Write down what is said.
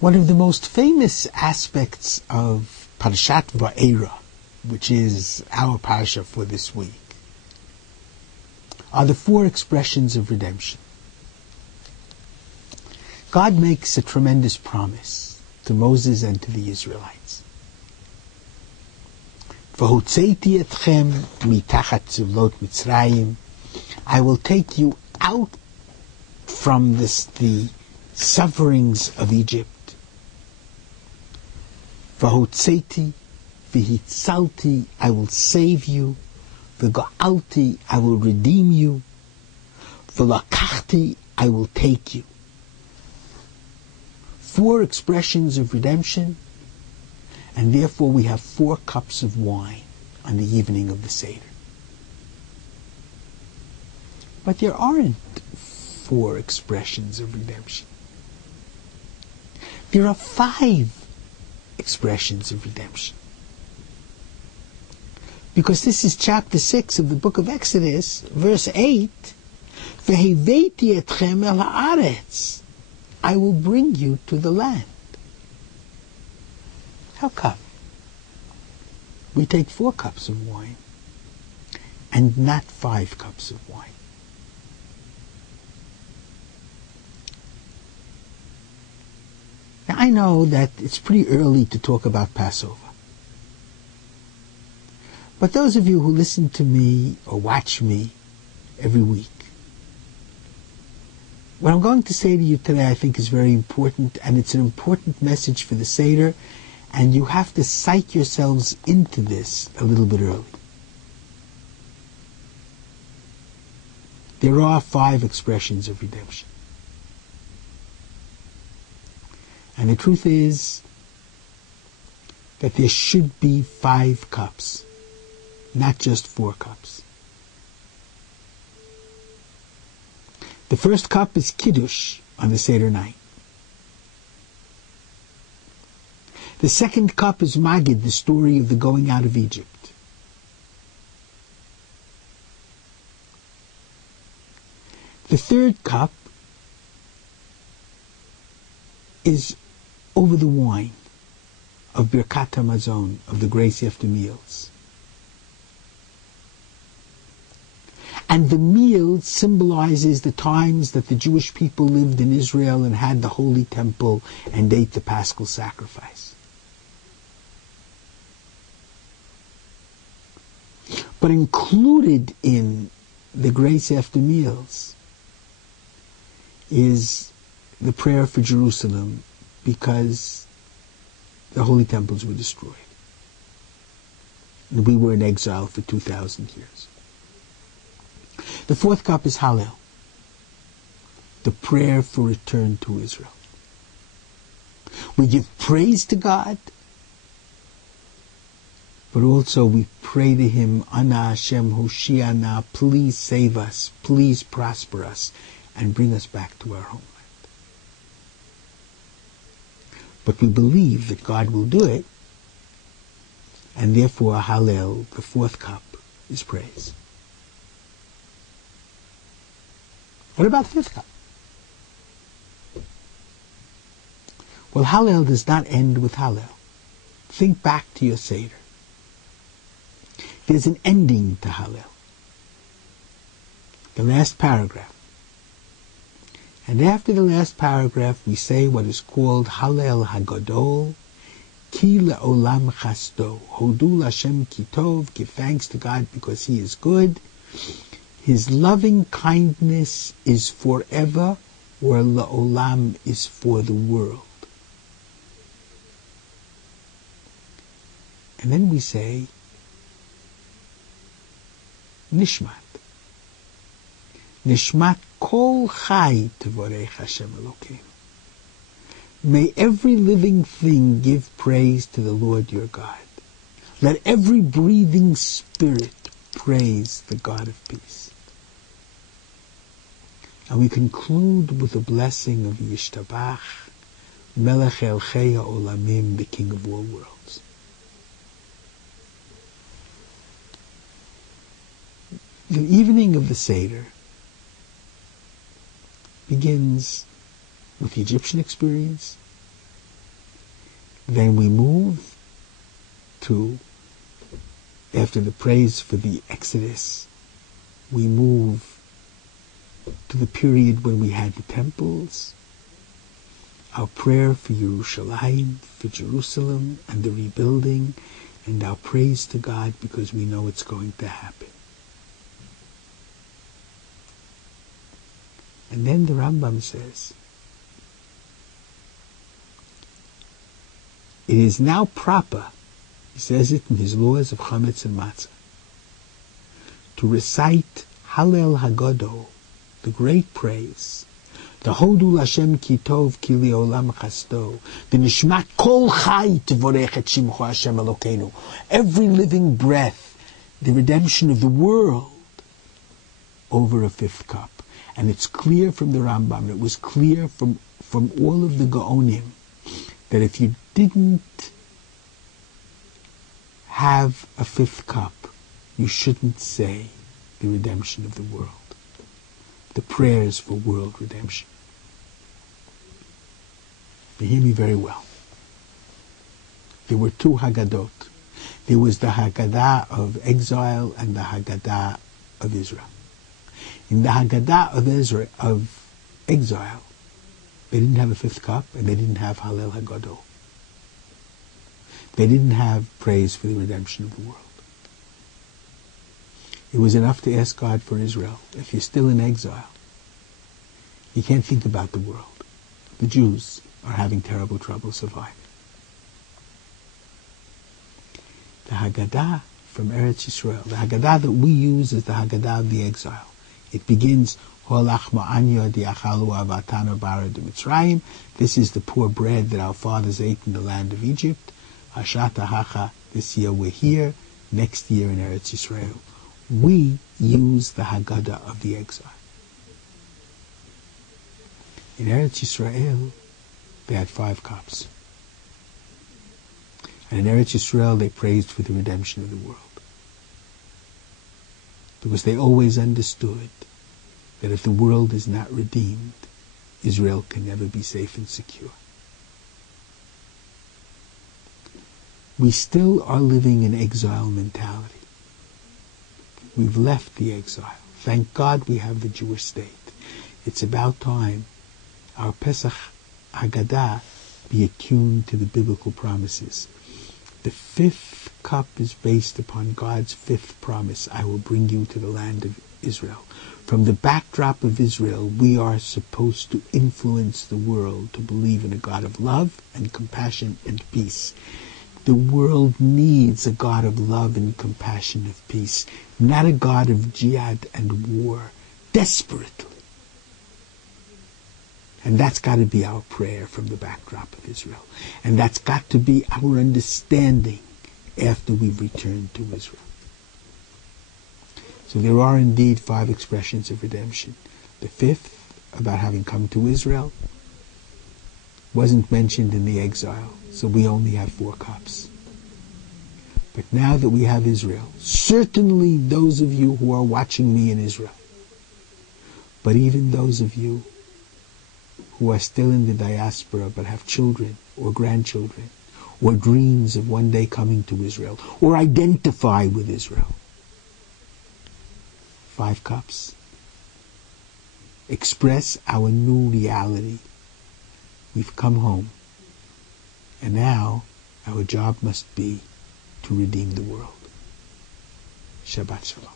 One of the most famous aspects of Parashat Va'era, which is our parasha for this week, are the four expressions of redemption. God makes a tremendous promise to Moses and to the Israelites. V'hotzeiti etchem mitachat tzivlot Mitzrayim. I will take you out from the sufferings of Egypt. V'hotzeiti v'hitzalti, I will save you. V'ga'alti, I will redeem you. V'lakachti, I will take you. Four expressions of redemption, and therefore we have 4 cups of wine on the evening of the Seder. But there aren't 4 expressions of redemption. There are 5 expressions of redemption. Because this is chapter 6 of the book of Exodus, verse 8, V'heveiti etchem el haaretz, I will bring you to the land. How come? We take 4 cups of wine and not 5 cups of wine. Now I know that it's pretty early to talk about Passover. But those of you who listen to me or watch me every week, what I'm going to say to you today I think is very important, and it's an important message for the Seder, and you have to psych yourselves into this a little bit early. There are 5 expressions of redemption. And the truth is that there should be 5 cups, not just 4 cups. The first cup is Kiddush on the Seder night. The second cup is Magid, the story of the going out of Egypt. The third cup is over the wine of Birkat HaMazon, of the grace after meals. And the meal symbolizes the times that the Jewish people lived in Israel and had the Holy Temple and ate the Paschal sacrifice. But included in the grace after meals is the prayer for Jerusalem, because the Holy Temples were destroyed. And we were in exile for 2,000 years. The fourth cup is Hallel, the prayer for return to Israel. We give praise to God, but also we pray to Him, Ana Hashem Hoshiana, please save us, please prosper us, and bring us back to our homeland. But we believe that God will do it, and therefore Hallel, the fourth cup, is praise. What about the fifth cup? Well, Hallel does not end with Hallel. Think back to your Seder. There's an ending to Hallel. The last paragraph. And after the last paragraph, we say what is called Hallel HaGadol, Ki le'olam chasto, Hodu l'Hashem ki tov, give thanks to God because He is good. His loving kindness is forever, or le'olam is for the world. And then we say, Nishmat. Nishmat kol chai tevorech Hashem Elokeinu. May every living thing give praise to the Lord your God. Let every breathing spirit praise the God of peace. And we conclude with a blessing of Yishtabach, Melech Elchei HaOlamim, the King of all worlds. The evening of the Seder begins with the Egyptian experience Then we move to, after the praise for the Exodus, we move to the period when we had the temples, our prayer for Yerushalayim, for Jerusalem, and the rebuilding, and our praise to God because we know it's going to happen. And then the Rambam says, it is now proper, he says it in his laws of Chametz and Matzah, to recite Hallel Hagadol, the great praise, the Hodu Lashem Ki Tov Ki Le'olam Chasto, the Nishmat Kol Chai Tvorech Et Shimcho Hashem Elokeinu, every living breath, the redemption of the world, over a fifth cup. And it's clear from the Rambam, it was clear from all of the Gaonim, that if you didn't have a fifth cup, you shouldn't say the redemption of the world, the prayers for world redemption. You hear me very well. There were two Haggadot. There was the Haggadah of exile and the Haggadah of Israel. In the Haggadah of exile, they didn't have a fifth cup and they didn't have Hallel Hagadol. They didn't have praise for the redemption of the world. It was enough to ask God for Israel. If you're still in exile, you can't think about the world. The Jews are having terrible trouble surviving. The Haggadah from Eretz Yisrael, the Haggadah that we use is the Haggadah of the exile. It begins, this is the poor bread that our fathers ate in the land of Egypt. This year we're here, next year in Eretz Yisrael. We use the Haggadah of the exile. In Eretz Yisrael, they had 5 cups. And in Eretz Yisrael, they praised for the redemption of the world. Because they always understood that if the world is not redeemed, Israel can never be safe and secure. We still are living in exile mentality. We've left the exile. Thank God we have the Jewish state. It's about time our Pesach Haggadah be attuned to the biblical promises. The 5th cup is based upon God's 5th promise, I will bring you to the land of Israel. From the backdrop of Israel, we are supposed to influence the world to believe in a God of love and compassion and peace. The world needs a God of love and compassion and peace, not a God of jihad and war, desperately. And that's got to be our prayer from the backdrop of Israel. And that's got to be our understanding after we've returned to Israel. So there are indeed 5 expressions of redemption. The 5th, about having come to Israel, wasn't mentioned in the exile, so we only have 4 cups. But now that we have Israel, certainly those of you who are watching me in Israel, but even those of you who are still in the diaspora but have children or grandchildren or dreams of one day coming to Israel or identify with Israel. 5 cups. Express our new reality. We've come home. And now our job must be to redeem the world. Shabbat Shalom.